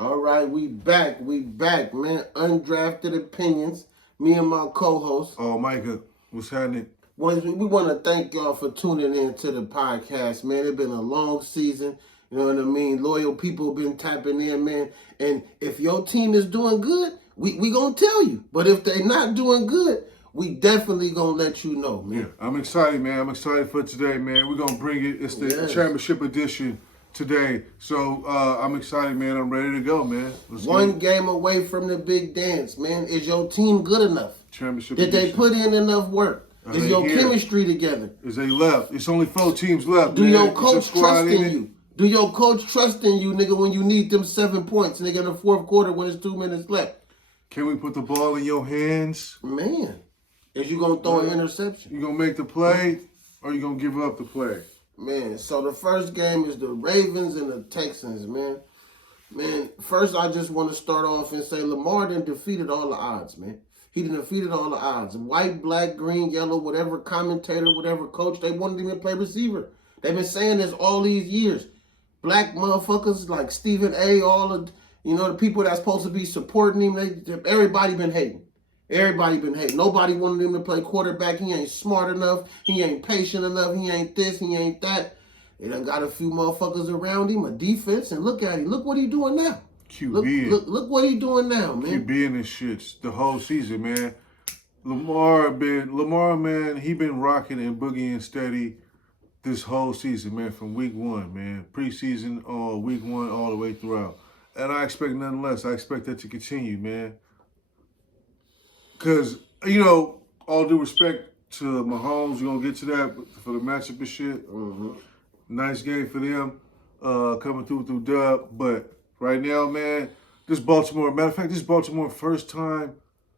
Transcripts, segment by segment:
All right, we back, man. Undrafted opinions. Me and my co-host. Oh, Micah, what's happening? We want to thank y'all for tuning in to the podcast, man. It's been a long season. You know what I mean? Loyal people been tapping in, man. And if your team is doing good, we gonna tell you. But if they not doing good, we definitely gonna let you know, man. Yeah, I'm excited, man. I'm excited for today, man. We're gonna bring it. It's the championship edition today. So I'm excited, man. I'm ready to go, man. One game away from the big dance, man. Is your team good enough? Championship Did edition. they put in enough work? Is your chemistry together? Is they left? It's only 4 teams left. Do your coach trust in you? Do your coach trust in you, nigga, when you need them 7 points, nigga, in the fourth quarter when it's 2 minutes left? Can we put the ball in your hands? Man, is you going to throw an interception? You going to make the play or you going to give up the play? Man, so the first game is the Ravens and the Texans, man. Man, first I just want to start off and say Lamar done defeated all the odds, man. He done defeated all the odds. White, black, green, yellow, whatever commentator, whatever coach, they wanted him to play receiver. They've been saying this all these years. Black motherfuckers like Stephen A., all of, the people that's supposed to be supporting him, everybody been hating. Everybody been hating. Nobody wanted him to play quarterback. He ain't smart enough. He ain't patient enough. He ain't this. He ain't that. They done got a few motherfuckers around him, a defense, and look at him. Look what he doing now. QB. Look what he doing now, man. QB in this shit the whole season, man. Lamar, man, he been rocking and boogieing steady this whole season, man, from week 1, man. Preseason, week 1, all the way throughout. And I expect nothing less. I expect that to continue, man. Because, all due respect to Mahomes, you're going to get to that for the matchup and shit. Mm-hmm. Nice game for them coming through dub. But right now, man, this is Baltimore first time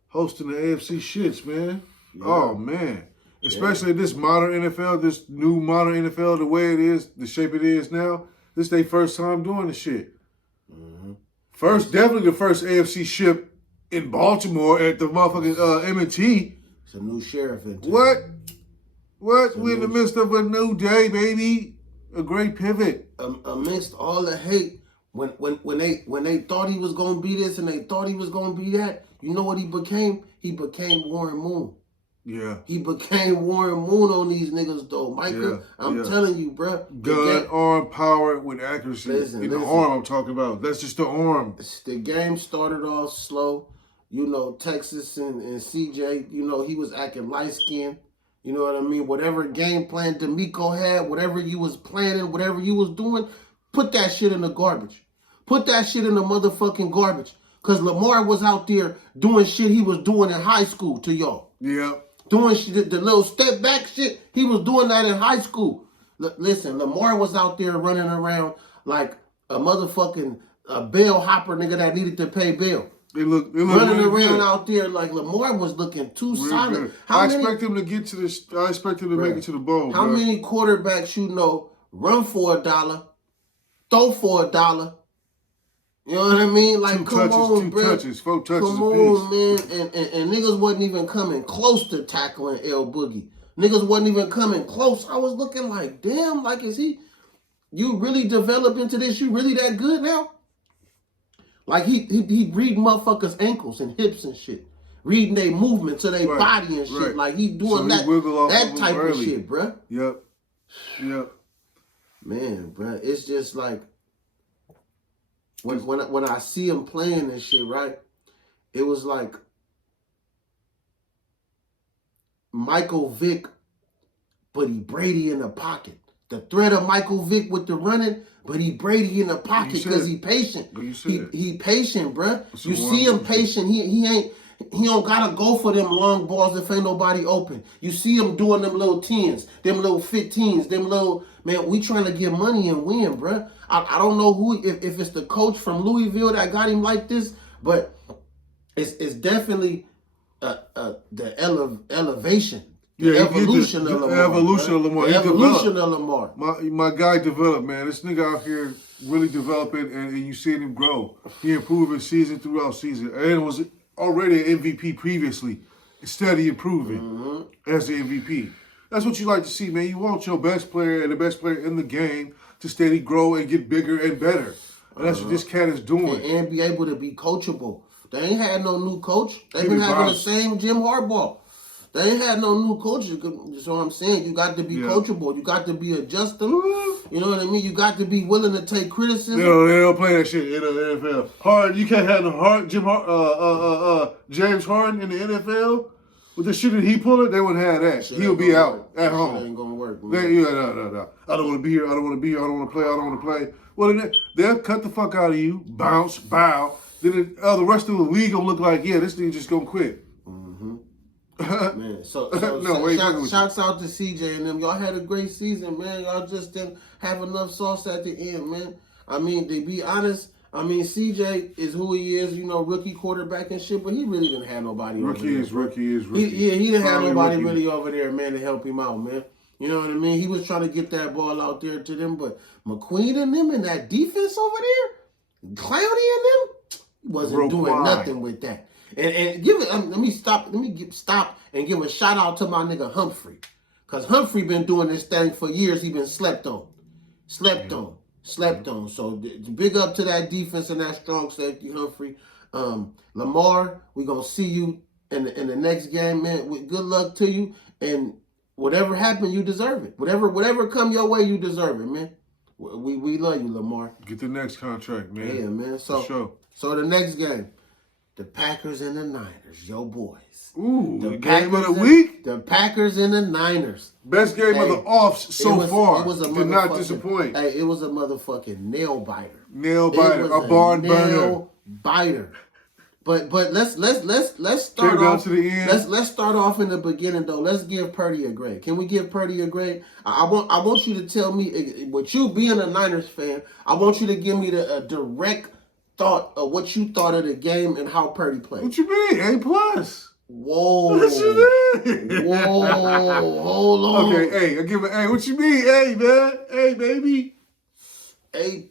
hosting the AFC shits, man. Yeah. Oh, man. Especially this modern NFL, this new modern NFL, the way it is, the shape it is now. This is their first time doing the shit. Mm-hmm. Definitely the first AFC ship in Baltimore at the motherfucking M&T. It's a new sheriff in town. What? We're in the midst of a new day, baby. A great pivot. Amidst all the hate, when they thought he was gonna be this and they thought he was gonna be that, you know what he became? He became Warren Moon. Yeah. He became Warren Moon on these niggas, though, Micah. I'm telling you, bro. Gun, arm, power with accuracy. Listen. The arm I'm talking about. That's just the arm. The game started off slow. Texas and CJ, he was acting light-skinned. You know what I mean? Whatever game plan D'Amico had, whatever you was planning, whatever you was doing, put that shit in the garbage. Put that shit in the motherfucking garbage. Because Lamar was out there doing shit he was doing in high school to y'all. Yeah. Doing shit, the little step back shit, he was doing that in high school. Listen, Lamar was out there running around like a motherfucking bail hopper nigga that needed to pay bail. They look running really around good. out there like Lamar was looking too really solid. Good. I expect him to get to this. I expect him to make it to the bowl. How many quarterbacks run for $1, throw for $1? You know what I mean? Like, two come on, bro. 4 touches come on, man. And niggas wasn't even coming close to tackling El Boogie. Niggas wasn't even coming close. I was looking like, damn, like, you really develop into this? You really that good now? Like, he read motherfuckers' ankles and hips and shit. Reading their movements of their body and shit. Right. Like, he doing that type of shit, bruh. Yep. Man, bruh, it's just like, when I see him playing this shit, right, it was like Michael Vick, but he Brady in the pocket. The threat of Michael Vick with the running, but he Brady in the pocket because he patient. He patient, bruh. You see him patient. He don't gotta go for them long balls if ain't nobody open. You see him doing them little 10s, them little 15s, them little, man, we trying to get money and win, bruh. I don't know if it's the coach from Louisville that got him like this, but it's definitely the elevation. The evolution of Lamar. The evolution of Lamar. The evolution of Lamar. My guy developed, man. This nigga out here really developing, and you seeing him grow. He improving season throughout season. And was already an MVP previously. Steady improving as the MVP. That's what you like to see, man. You want your best player and the best player in the game to steady grow and get bigger and better. And that's what this cat is doing. And be able to be coachable. They ain't had no new coach. They've He been was having the bounced. same Jim Harbaugh. They ain't had no new coaches. So I'm saying you got to be coachable. You got to be adjustable. You know what I mean? You got to be willing to take criticism. They don't play that shit in the NFL. Harden, you can't have no James Harden in the NFL. With the shit that he pulled, they wouldn't have that. He'll be out at home. That ain't gonna work. No. I don't want to be here. I don't want to be here. I don't want to play. I don't want to play. Well, they'll cut the fuck out of you, bounce, bow. Then the rest of the league will look like, yeah, this nigga just gonna quit. Man, shouts out to CJ and them. Y'all had a great season, man. Y'all just didn't have enough sauce at the end, man. I mean, to be honest, CJ is who he is, rookie quarterback and shit, but he really didn't have nobody over there. Rookie is. He didn't have nobody really over there, man, to help him out, man. You know what I mean? He was trying to get that ball out there to them, but McQueen and them and that defense over there, Clowney and them, wasn't doing nothing with that. And give it. Let me stop and give a shout out to my nigga Humphrey, cause Humphrey been doing this thing for years. He been slept on. So big up to that defense and that strong safety, Humphrey. Lamar, we gonna see you in the next game, man. Good luck to you, and whatever happened, you deserve it. Whatever come your way, you deserve it, man. We love you, Lamar. Get the next contract, man. Yeah, man. So the next game. The Packers and the Niners, yo boys. Ooh, the game of the week? The Packers and the Niners. Best game of the offs so far. It was a Did not disappoint. Hey, it was a motherfucking nail biter. A barn burner. Nail biter. But let's start down off to the end. Let's start off in the beginning though. Let's give Purdy a grade. Can we give Purdy a grade? I want you to tell me, with you being a Niners fan, I want you to give me a direct thought of what you thought of the game and how Purdy played. What you mean? A+. Whoa. What you mean? Whoa. Hold on. Okay, hey, I give it A. What you mean? A, man. A, baby. A+?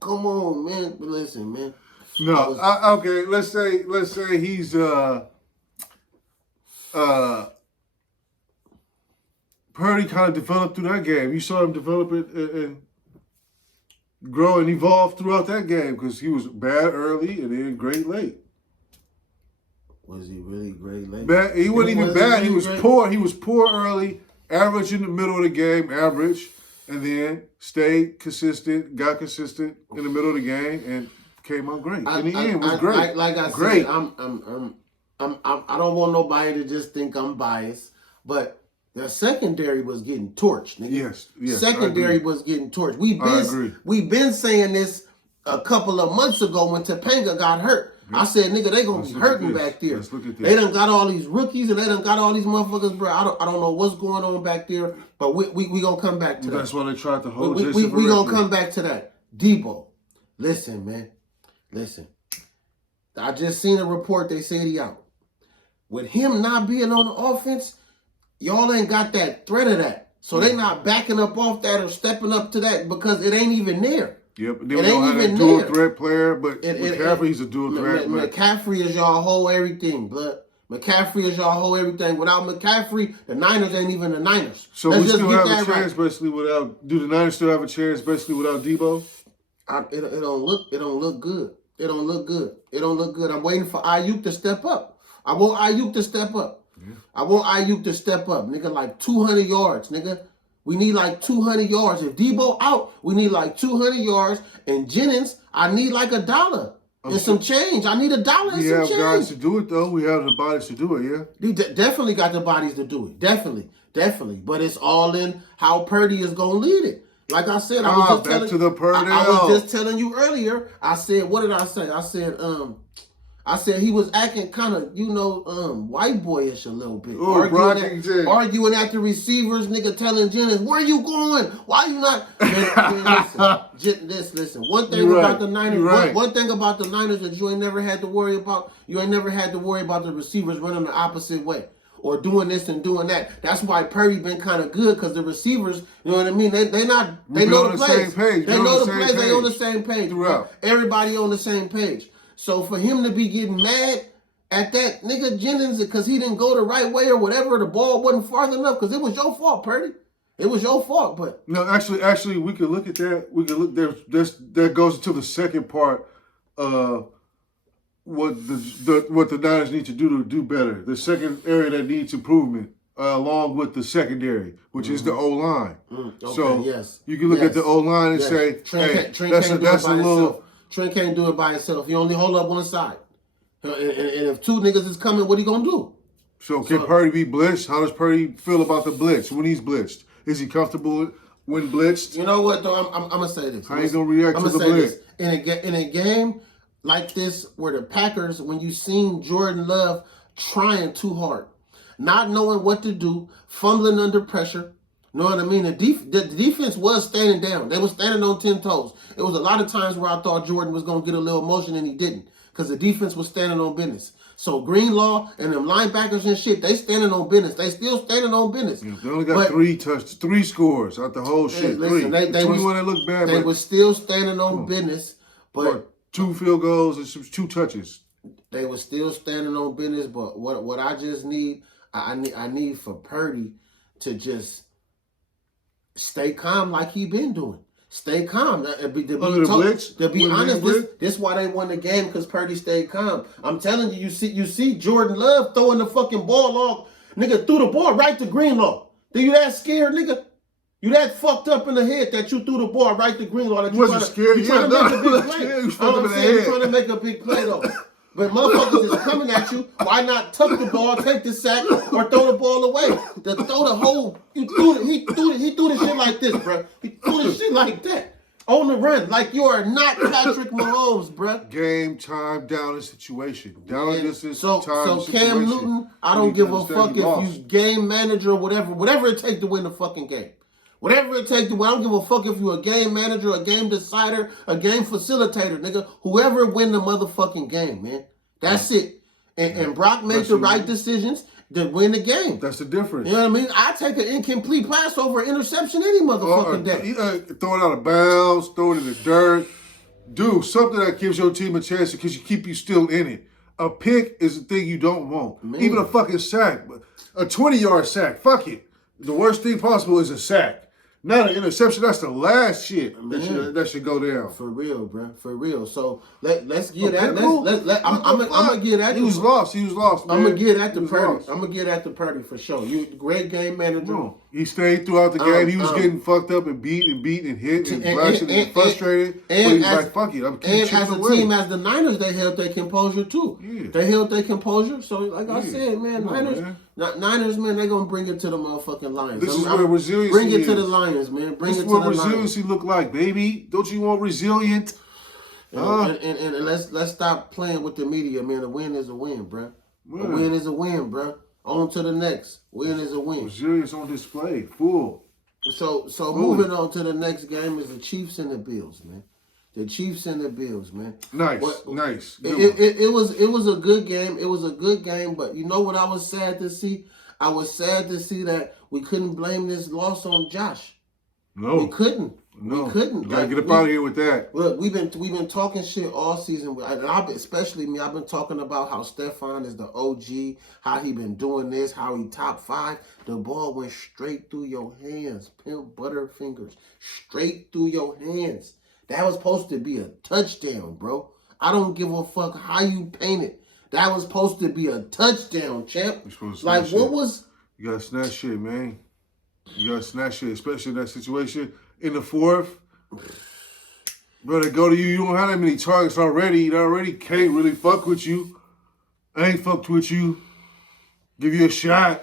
Come on, man. But listen, man. No. Okay, let's say he's Purdy kind of developed through that game. You saw him develop it and grow and evolve throughout that game because he was bad early and then great late. Was he really great late? Bad, he wasn't even bad. He was poor. He was poor early, average in the middle of the game, average, and then stayed consistent, got consistent in the middle of the game, and came out great. In the end, was great. Like I great. said, I don't want nobody to just think I'm biased, but the secondary was getting torched, nigga. Yes. Secondary was getting torched. agree. We've been saying this a couple of months ago when Topanga got hurt. Yeah. I said, nigga, they gonna be hurting back there. Let's look at this. They done got all these rookies and they done got all these motherfuckers, bro. I don't know what's going on back there, but we gonna come back to that. That's why they tried to hold we gonna come back to that. Debo, listen, man. Listen. I just seen a report, they said he out. With him not being on the offense, y'all ain't got that threat of that. So they not backing up off that or stepping up to that because it ain't even there. Yep, they don't have a dual threat player, but McCaffrey's a dual threat. McCaffrey is y'all whole everything, blood. McCaffrey is y'all whole everything. Without McCaffrey, the Niners ain't even the Niners. So we still have a chance basically without. Do the Niners still have a chance basically without Debo? It don't look good. It don't look good. I'm waiting for Ayuk to step up. I want Ayuk to step up. Yeah. I want Ayuk to step up, nigga. Like 200 yards, nigga. We need like 200 yards. If Debo out, we need like 200 yards. And Jennings, I need like $1 and some change. I need $1 and some change. We have guys to do it, though. We have the bodies to do it, yeah? We definitely got the bodies to do it. Definitely. But it's all in how Purdy is going to lead it. Like I said, I was just telling you earlier. I said, what did I say? I said he was acting kind of, white boyish a little bit. Arguing at the receivers, nigga telling Jennings, where you going? Why you not? Listen. One thing about the Niners, one thing about the Niners that you ain't never had to worry about, the receivers running the opposite way or doing this and doing that. That's why Purdy been kind of good because the receivers, you know what I mean? They know the plays. They know the plays. They on the same page. Throughout. Everybody on the same page. So for him to be getting mad at that nigga Jennings because he didn't go the right way or whatever, the ball wasn't far enough because it was your fault, Purdy. It was your fault, but no, actually, we could look at that. We could look there. That goes into the second part. What the Niners need to do better. The second area that needs improvement, along with the secondary, which is the O line. Okay, so yes. You can look at the O line and say, Trent that's a little. Trent can't do it by himself. He only hold up one side. And if two niggas is coming, what he gonna do? So can Purdy be blitzed? How does Purdy feel about the blitz when he's blitzed? Is he comfortable when blitzed? You know what though? I'm gonna say this. How you gonna react to the blitz? In a game like this, where the Packers, when you seen Jordan Love trying too hard, not knowing what to do, fumbling under pressure. Know what I mean? The defense was standing down. They were standing on 10 toes. It was a lot of times where I thought Jordan was going to get a little motion and he didn't, because the defense was standing on business. So Greenlaw and them linebackers and shit, they standing on business. They still standing on business. Yeah, they only got three scores out the whole shit. Listen, they look bad. They were still standing on business, but 2 field goals and some 2 touches. They were still standing on business. But what I just need, I need for Purdy to just stay calm like he been doing. Stay calm. To be honest, this why they won the game, because Purdy stayed calm. I'm telling you, you see Jordan Love throwing the fucking ball off. Nigga threw the ball right to Greenlaw. Do you that scared, nigga? You that fucked up in the head that you threw the ball right to Greenlaw? That you wasn't scared. You trying to make a big play. You trying to make a big play though. But motherfuckers is coming at you. Why not tuck the ball, take the sack, or throw the ball away? To throw the whole, he threw the shit like this, bro. He threw the shit like that on the run, like you are not Patrick Mahomes, bro. Game time down in situation, down in distance. So Cam Newton, I don't give a fuck if you game manager or whatever it takes to win the fucking game. Whatever it takes to win, I don't give a fuck if you're a game manager, a game decider, a game facilitator, nigga. Whoever win the motherfucking game, man. That's it. And Brock made the right decisions to win the game. That's the difference. You know what I mean? I take an incomplete pass over an interception any motherfucking day. Throw it out of bounds, throw it in the dirt. Do something that gives your team a chance because you still in it. A pick is the thing you don't want. Man. Even a fucking sack. A 20-yard sack. Fuck it. The worst thing possible is a sack. Not an interception. That's the last shit that should go down. For real, bro. For real. So let's get at that. I'm gonna get at. He was lost. Man. I'm gonna get at the Purdy. I'm gonna get at the Purdy for sure. You great game manager. No. He stayed throughout the game. He was getting fucked up and beat and hit and blasted and frustrated. But he was like, "Fuck it, I'm keeping chipping away." And as a team, as the Niners, they held their composure too. Yeah. They held their composure. So like I said, man, Niners, man, they gonna bring it to the motherfucking Lions. This is where resiliency is. Bring it to the Lions, man. Bring it to the Lions. This is what resiliency look like, baby. Don't you want resilient? And let's stop playing with the media, man. A win is a win, bro. A win is a win, bro. On to the next. Win is a win. Resilience on display. Full. So moving on to the next game is the Chiefs and the Bills, man. The Chiefs and the Bills, man. Nice. It was a good game. It was a good game, but you know what I was sad to see? I was sad to see that we couldn't blame this loss on Josh. No. We couldn't. No. We couldn't. Gotta get up out of here with that. Look, we've been talking shit all season, and especially me. I've been talking about how Stephon is the OG, how he been doing this, how he top 5. The ball went straight through your hands, pimp Butterfingers, straight through your hands. That was supposed to be a touchdown, bro. I don't give a fuck how you paint it. That was supposed to be a touchdown, champ. Like what was? You gotta snatch shit, man. You gotta snatch shit, especially in that situation. In the 4th, bro, they go to you. You don't have that many targets already. They already can't really fuck with you. I ain't fucked with you. Give you a shot.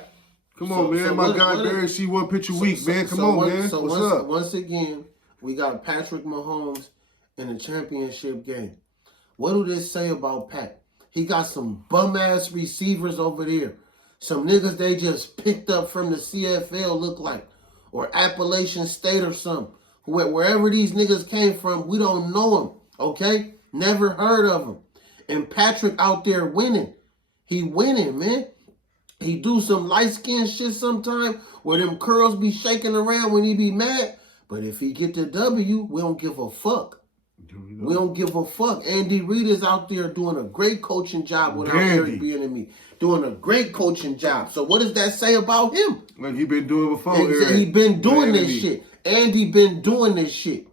Come on, man. My guy Barry see one pitch a week, man. Come on, man. What's up? Once again, we got Patrick Mahomes in the championship game. What do this say about Pat? He got some bum-ass receivers over there. Some niggas they just picked up from the CFL look like. Or Appalachian State or something. Wherever these niggas came from, we don't know them, okay? Never heard of them. And Patrick out there winning. He winning, man. He do some light-skinned shit sometime where them curls be shaking around when he be mad. But if he get the W, we don't give a fuck. We don't give a fuck. Andy Reid is out there doing a great coaching job without Eric Bieniemy. Doing a great coaching job. So what does that say about him? Like he been doing before. He been doing this shit. Andy been doing this shit.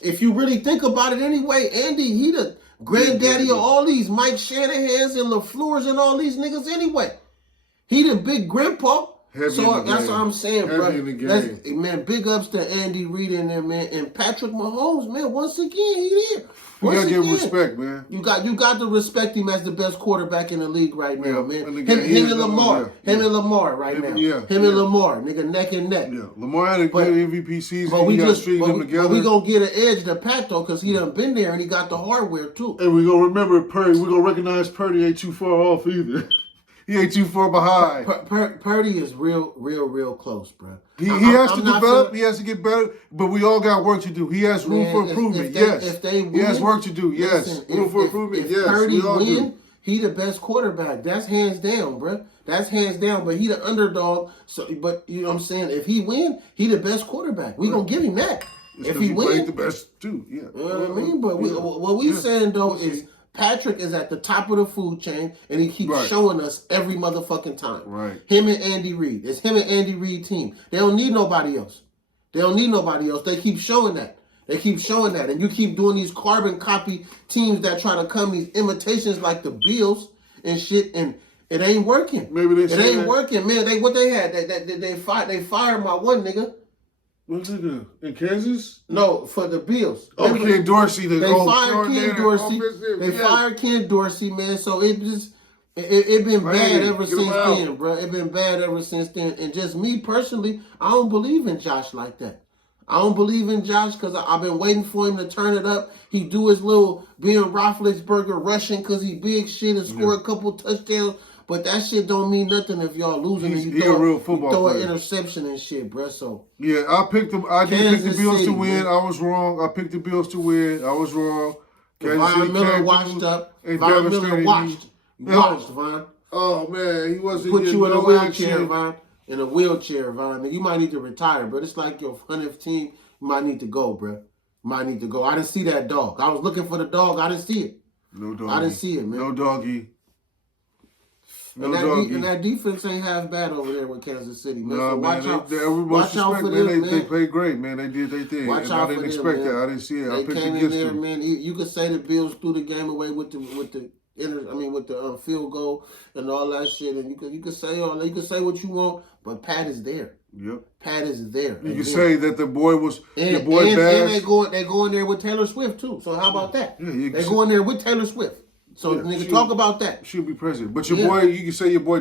If you really think about it anyway, Andy, he the granddaddy of all these Mike Shanahans and LaFleurs and all these niggas anyway. He the big grandpa. So that's what I'm saying, bro. Man, big ups to Andy Reid and them, man. And Patrick Mahomes, man, once again, he there. You gotta give him respect, man. You got to respect him as the best quarterback in the league right now, man. Him and Lamar. Him and Lamar right now. Him and Lamar, nigga, neck and neck. Yeah, Lamar had a great MVP season. But we them together. But we gonna get an edge to Pat though, because he done been there and he got the hardware too. And we gonna remember Purdy. We gonna recognize Purdy ain't too far off either. He ain't too far behind. Purdy is real close, bro. He has to develop. He has to get better. But we all got work to do. He has room for improvement. Yes. He has work to do. Yes. Room for improvement. Yes. Purdy win, he the best quarterback. That's hands down, bro. That's hands down. But he the underdog. So, but you know what I'm saying? If he win, he the best quarterback. We gonna give him that. If he win, the best too. Yeah. You know what I mean? But what we saying though is, Patrick is at the top of the food chain, and he keeps showing us every motherfucking time. Right. Him and Andy Reid. It's him and Andy Reid team. They don't need nobody else. They keep showing that. And you keep doing these carbon copy teams that try to come, these imitations like the Bills and shit, and it ain't working. It ain't working, man. They fired my one nigga. What's it do? In Kansas? No, for the Bills. Oh, Ken Dorsey. They fired Ken Dorsey. Fired Ken Dorsey, man. So it been bad ever since then, bro. It been bad ever since then. And just me personally, I don't believe in Josh like that. I don't believe in Josh because I've been waiting for him to turn it up. He do his little Ben Roethlisberger rushing because he big shit and score a couple touchdowns. But that shit don't mean nothing if y'all losing and you throw an interception and shit, bro. So yeah, I picked them. I did pick the Bills to win. Man. I was wrong. I picked the Bills to win. I was wrong. Von Miller washed up. Von Miller watched, Von. Oh man, he wasn't. Put you in a wheelchair, Von. In a wheelchair, Von. And you might need to retire, bro. It's like your 100th team. You might need to go, bro. You might need to go. I didn't see that dog. I was looking for the dog. I didn't see it. No doggy. I didn't see it, man. No doggy. And that defense ain't half bad over there with Kansas City, man. No, so man, watch out for them, man. They played great, man. They did their thing. I didn't expect that. I didn't see it. I picked against them. Man. You could say the Bills threw the game away with the field goal and all that shit, and you could say what you want, but Pat is there. Yep. Pat is there. You can say that the boy was Bass. And they go in there with Taylor Swift too. So how about that? Yeah, they go in there with Taylor Swift. So nigga, talk about that. She'll be president. But your boy, you can say your boy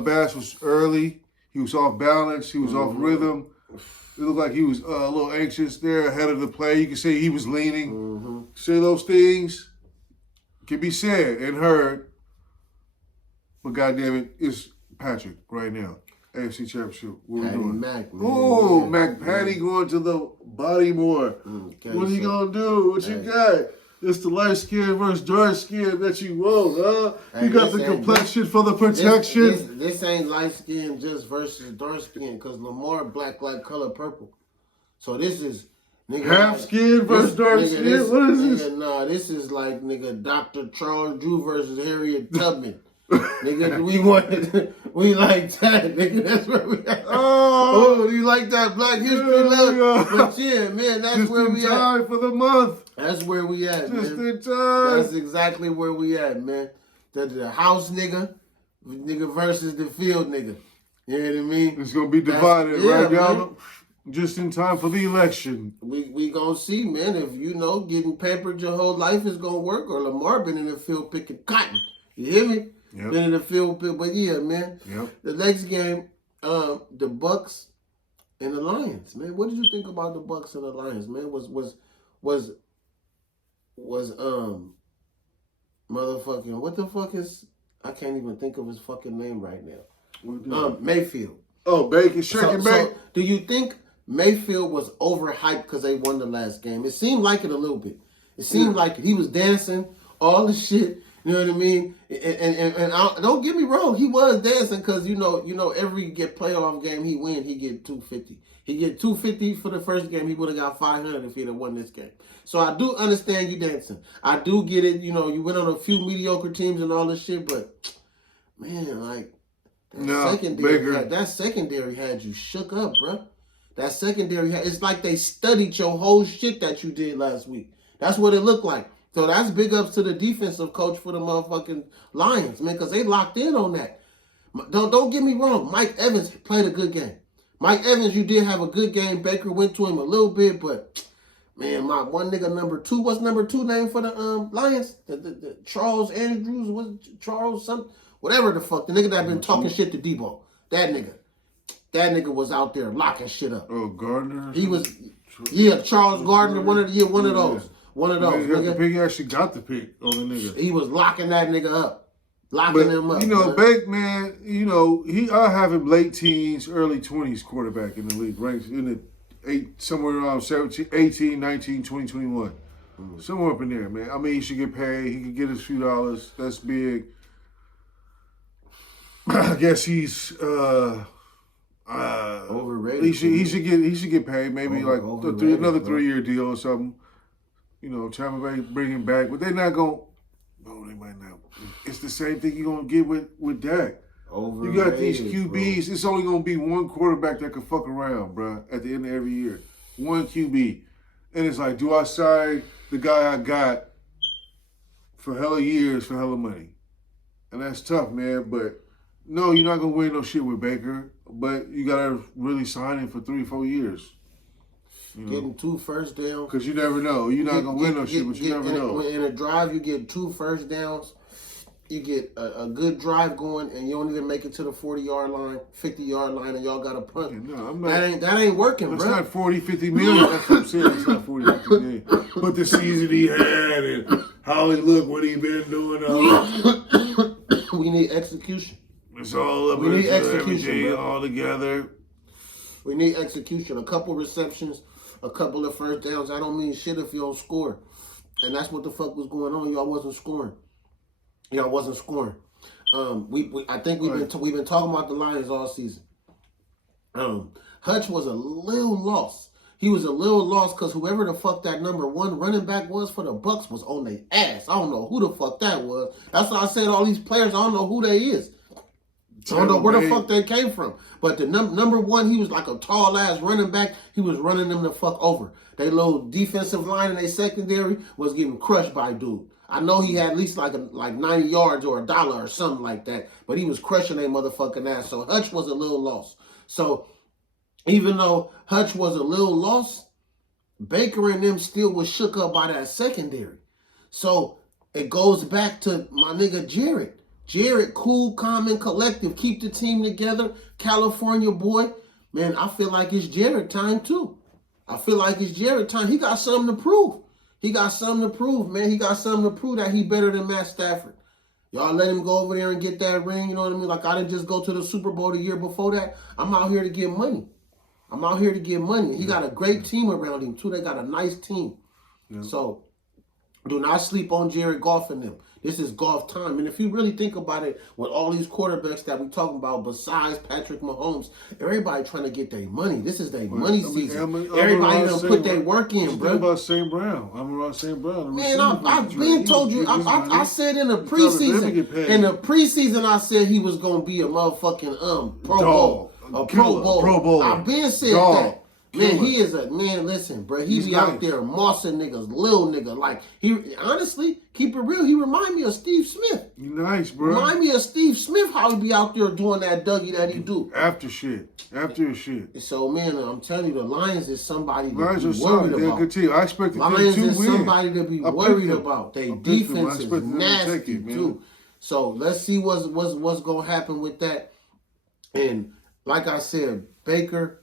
Bass was early. He was off balance. He was off rhythm. It looked like he was a little anxious there ahead of the play. You can say he was leaning. Say those things can be said and heard. But goddamn it, it's Patrick right now. AFC Championship. What we doing? Mac Patty going to the Baltimore. What are you gonna do? What you got? It's the light skin versus dark skin that you want, huh? You got the complexion for the protection. This ain't light skin just versus dark skin because Lamar black like color purple. So this is nigga half skin versus dark skin. What is this? Nah, this is like nigga Dr. Charles Drew versus Harriet Tubman. Nigga, we like that, nigga. That's where we at. Oh, you like that Black History love? But yeah, man, that's just where we at. Just in time for the month. That's where we at, man. Just in time. That's exactly where we at, man. The house nigga versus the field nigga. You know what I mean? It's gonna be divided right down. Just in time for the election. We gonna see, man. If getting pampered your whole life is gonna work, or Lamar been in the field picking cotton. You hear me? Yep. Been in the field, but yeah, man. Yep. The next game, the Bucks and the Lions, man. What did you think about the Bucks and the Lions, man? Was motherfucking what the fuck is? I can't even think of his fucking name right now. Mayfield. Oh, Bacon, Bacon. So do you think Mayfield was overhyped because they won the last game? It seemed like it a little bit. It seemed like it. He was dancing, all the shit. You know what I mean? And don't get me wrong, he was dancing because you know every playoff game he win, he get 250. He get 250 for the first game. He would have got 500 if he'd have won this game. So I do understand you dancing. I do get it. You know, you went on a few mediocre teams and all this shit, but man, like that secondary had you shook up, bro. That secondary it's like they studied your whole shit that you did last week. That's what it looked like. So that's big ups to the defensive coach for the motherfucking Lions, man, because they locked in on that. Don't get me wrong. Mike Evans played a good game. Mike Evans, you did have a good game. Baker went to him a little bit, but man, my one nigga number 2. What's number 2 name for the Lions? The Charles Andrews, was Charles something, whatever the fuck. The nigga that been talking shit to Debo. That nigga was out there locking shit up. Oh, Gardner. He was, Charles Gardner. One of those. One of those. He actually got the pick on the nigga. He was locking that nigga up. Locking him up. You know, Bake, man, I have him late teens, early 20s quarterback in the league, ranked in the somewhere around 17, 18, 19, 20, 21. Somewhere up in there, man. I mean, he should get paid. He could get his few dollars. That's big. I guess he's overrated. He should get paid. Maybe another 3-year deal or something. You know, Tampa Bay bring him back, but they're not going. No, they might not. It's the same thing you're gonna get with Dak. Overrated, you got these QBs. Bro. It's only gonna be one quarterback that can fuck around, bro. At the end of every year, one QB, and it's like, do I sign the guy I got for hella years for hella money? And that's tough, man. But no, you're not gonna win no shit with Baker. But you gotta really sign him for 3-4 years. Getting 2 first downs. Because you never know. You're not going to win no shit, but you never know. In a drive, you get 2 first downs. You get a good drive going, and you don't even make it to the 40-yard line, 50-yard line, and y'all got a punt. Yeah, no, I'm not, that ain't working, bro. It's not 40, 50 million. That's what I'm saying. It's not 40, 50 million. But the season he had and how he looked, what he been doing. We need execution. It's all up. We need execution, bro. All together. We need execution. A couple receptions. A couple of first downs. I don't mean shit if you don't score. And that's what the fuck was going on. Y'all wasn't scoring. I think we've been talking about the Lions all season. Hutch was a little lost. He was a little lost because whoever the fuck that number 1 running back was for the Bucks was on their ass. I don't know who the fuck that was. That's why I said all these players, I don't know who they is. I don't know where the fuck they came from. But the number 1, he was like a tall-ass running back. He was running them the fuck over. They little defensive line in their secondary was getting crushed by dude. I know he had at least like 90 yards or $1 or something like that. But he was crushing their motherfucking ass. So Hutch was a little lost. So even though Hutch was a little lost, Baker and them still was shook up by that secondary. So it goes back to my nigga Jared. Jared, cool, calm, and collective. Keep the team together. California boy. Man, I feel like it's Jared time, too. He got something to prove. Man. He got something to prove that he better than Matt Stafford. Y'all let him go over there and get that ring, you know what I mean? Like, I didn't just go to the Super Bowl the year before that. I'm out here to get money. He got a great team around him, too. They got a nice team. Yeah. So, do not sleep on Jared Goff and them. This is golf time. And if you really think about it, with all these quarterbacks that we talking about, besides Patrick Mahomes, everybody trying to get their money. This is their money season. Everybody done put their work in, bro. About St. Brown. I'm about St. Brown. Man, I've been told you. I said in the preseason, I said he was going to be a motherfucking Pro Bowl. A Pro Bowl. I've been said that. Man, he is listen, bro. He's be out there mossing niggas, little nigga. Like, honestly, keep it real, he remind me of Steve Smith. You nice, bro. Remind me of Steve Smith, how he be out there doing that Dougie that he do. After his shit. So, man, I'm telling you, the Lions is somebody to be worried about. They're a good team. I expected them to Lions win. is somebody to be worried about. Their defense is nasty, too. So, let's see what's going to happen with that. And, like I said, Baker...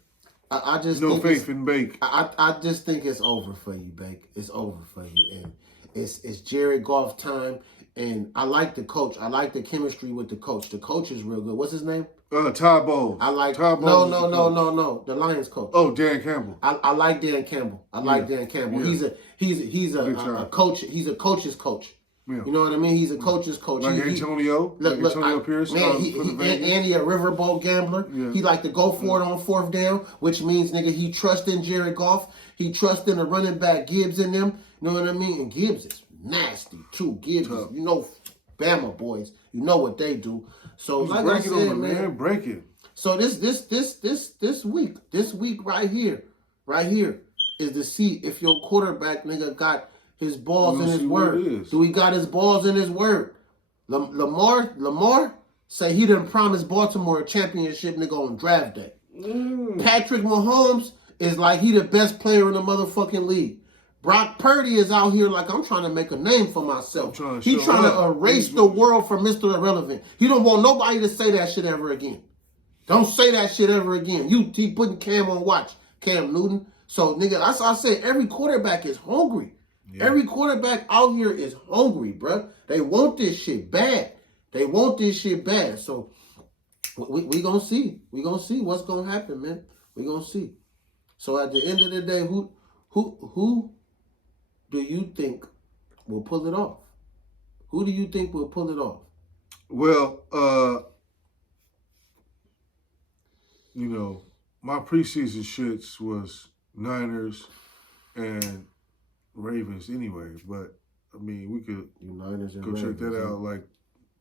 I just no think faith in Bake. I just think it's over for you, Bake. It's over for you, and it's Jared Goff time. And I like the coach. I like the chemistry with the coach. The coach is real good. What's his name? Todd Bowles. I like Todd Bowles. No. The Lions coach. Oh, Dan Campbell. I like Dan Campbell. Dan Campbell. Yeah. He's a coach. He's a coach's coach. Yeah. You know what I mean? He's a coach's coach. Like Antonio. Antonio Pierce. Man, and he a riverboat gambler. Yeah. He like to go for it on 4th down, which means, nigga, he trusts in Jared Goff. He trusts in the running back Gibbs in them. You know what I mean? And Gibbs is nasty, too. Gibbs is, you know, Bama boys. You know what they do. So, like I said, man. Break it. So this week right here is to see if your quarterback, nigga, got his balls in his word. Do he got his balls in his word? Lamar say he didn't promise Baltimore a championship, nigga, on draft day. Patrick Mahomes is like he the best player in the motherfucking league. Brock Purdy is out here like, I'm trying to make a name for myself. He's trying to erase the world from Mr. Irrelevant. He don't want nobody to say that shit ever again. Don't say that shit ever again. He putting Cam on watch, Cam Newton. So, nigga, that's why I said every quarterback is hungry. Yeah. Every quarterback out here is hungry, bro. They want this shit bad. They want this shit bad. So, we gonna see. We gonna see what's gonna happen, man. We gonna see. So, at the end of the day, who do you think will pull it off? Who do you think will pull it off? Well, you know, my preseason shits was Niners and Ravens anyway. But, I mean, we could go check that out like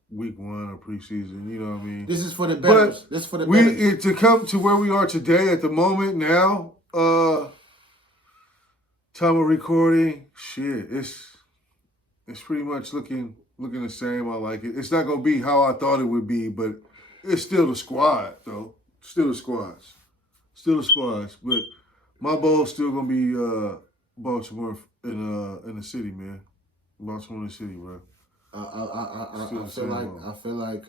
week 1 of preseason. You know what I mean? This is for the bettors. This is for the bettors. To come to where we are today at the moment now, time of recording, shit, it's pretty much looking the same. I like it. It's not going to be how I thought it would be, but it's still the squad, though. Still the squads. But my bowl's still going to be Baltimore in the city, man. Baltimore in the city, bro. I feel like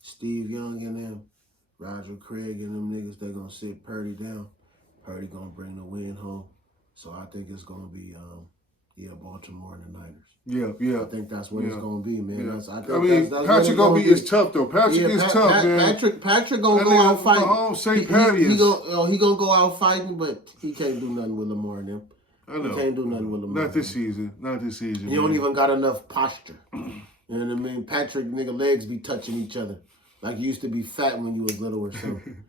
Steve Young and them, Roger Craig and them niggas, they going to sit Purdy down. Purdy going to bring the win home. So I think it's going to be, Baltimore and the Niners. Yeah. I think that's what it's going to be, man. Yeah. Patrick going to be is tough, though. Patrick is tough, man. Patrick going to go out fighting. St. Patty he going to go out fighting, but he can't do nothing with Lamar and them. I know. He can't do nothing with Lamar. Not this season. He don't even got enough posture. You know what I mean? Patrick, nigga, legs be touching each other. Like you used to be fat when you was little or something.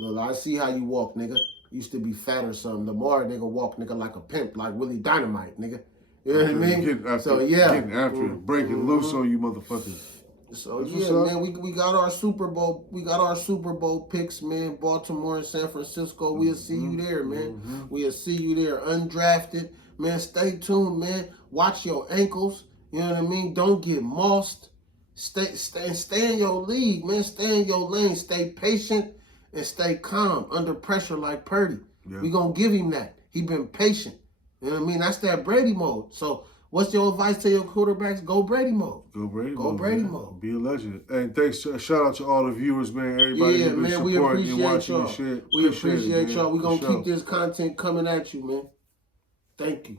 Look, I see how you walk, nigga. Used to be fat or something. Lamar, nigga, walk, nigga, like a pimp, like Willie Dynamite, nigga. You know what I mean? Getting after it, breaking loose on you, motherfuckers. So man, we got our Super Bowl. We got our Super Bowl picks, man. Baltimore and San Francisco. We'll see you there, man. We'll see you there. Undrafted, man. Stay tuned, man. Watch your ankles. You know what I mean? Don't get mossed. Stay in your league, man. Stay in your lane. Stay patient and stay calm under pressure like Purdy. Yeah. We gonna give him that. He been patient. You know what I mean? That's that Brady mode. So what's your advice to your quarterbacks? Go Brady mode. Go Brady mode. Be a legend. And thanks, shout out to all the viewers, man. Everybody who's been supporting and watching this shit. We appreciate y'all. We gonna keep this content coming at you, man. Thank you.